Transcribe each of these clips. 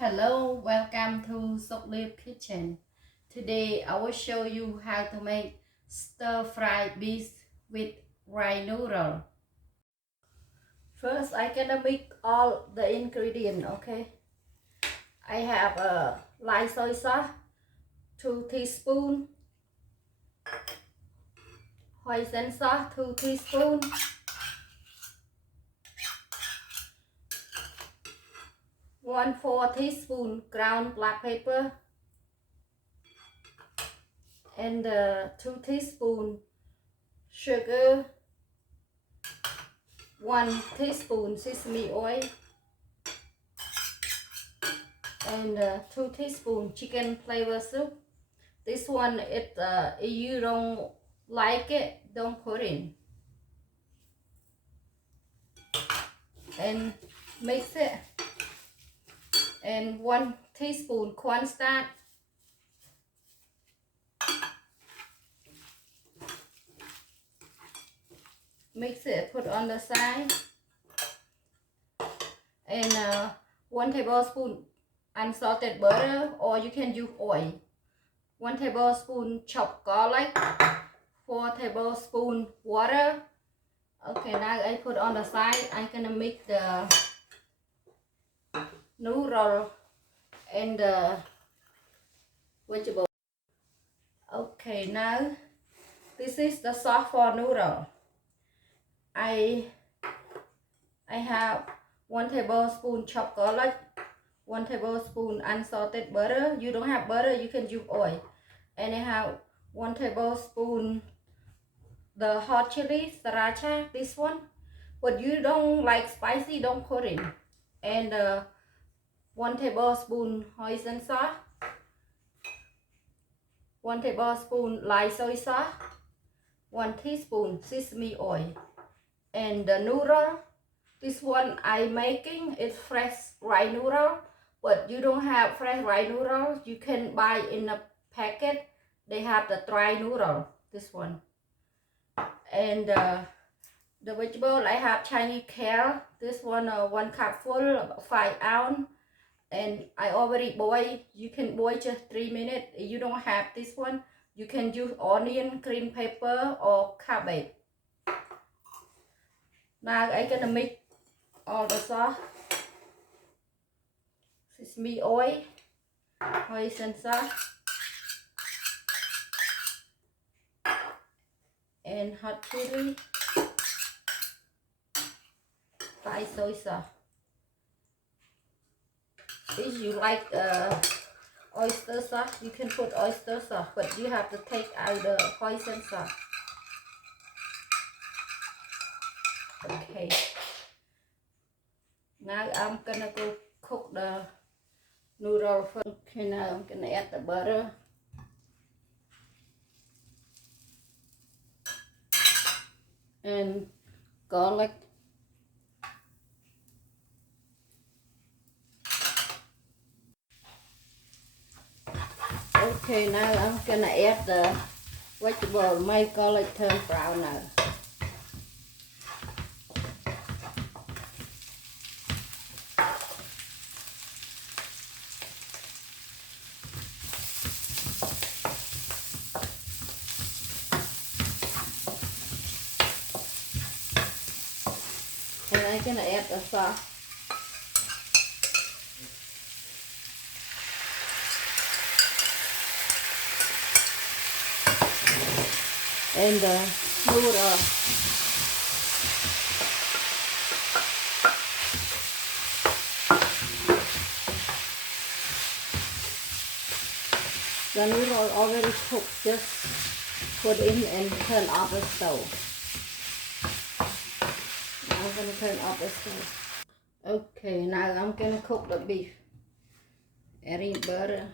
Hello, welcome to Soklip Kitchen. Today I will show you how to make stir-fried beef with rice noodle. First, I gonna mix all the ingredients, okay? I have a light soy sauce, 2 teaspoons, hoisin sauce, 2 teaspoons, 1/4 teaspoon ground black pepper, and 2 teaspoons sugar, 1 teaspoon sesame oil, and 2 teaspoons chicken flavor soup. This one, if you don't like it, don't put in. And mix it. And 1 teaspoon cornstarch. Mix it, put on the side. And 1 tablespoon unsalted butter, or you can use oil. 1 tablespoon chopped garlic. 4 tablespoon water. Okay, now I put on the side. I'm gonna make the noodle and the vegetable. Okay, now this is the sauce for noodle. I have 1 tablespoon chopped garlic, 1 tablespoon unsalted butter. You don't have butter, you can use oil. And I have 1 tablespoon the hot chili sriracha, this one. But you don't like spicy, don't put in. And 1 tablespoon hoisin sauce, 1 tablespoon light soy sauce, 1 teaspoon sesame oil. And the noodle, this one I making is fresh rice noodle, but you don't have fresh rice noodle, you can buy in a packet. They have the dry noodle, this one. And the vegetable, I have Chinese kale, this one 1 cup full, about 5 ounce. And I already boil. You can boil just 3 minutes. If you don't have this one, you can use onion, green pepper, or cabbage. Now I'm gonna mix all the sauce. Sesame oil, hoisin sauce, and hot chili, Thai soy sauce. If you like oyster sauce, you can put oyster sauce, but you have to take out the hoisin sauce. Okay. Now I'm gonna go cook the noodle first. Okay, now I'm gonna add the butter. And garlic. Okay, now I'm gonna add the vegetable. My garlic turn brown now. And I'm gonna add the sauce. And the noodle. The noodle already cooked, just put in and turn off the stove. Now I'm gonna turn off the stove. Okay, now I'm gonna cook the beef. Adding butter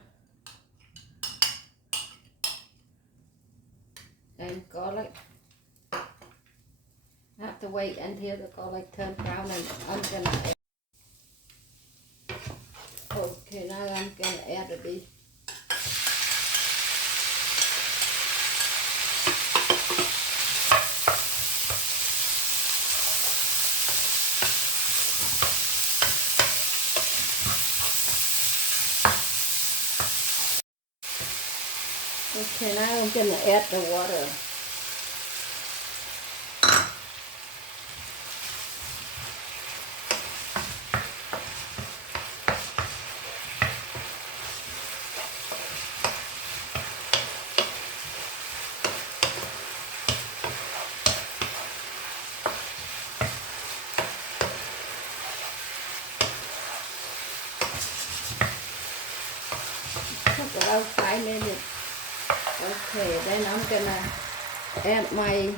and garlic. I have to wait until the garlic turns brown, and I'm gonna add. Okay, now I'm gonna add the beef. Okay, now I'm gonna add the water. Took about 5 minutes. Okay, then I'm gonna add my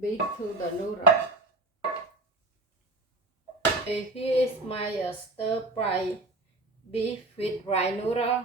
beef to the noodle. Okay, here is my stir fry beef with dry noodle.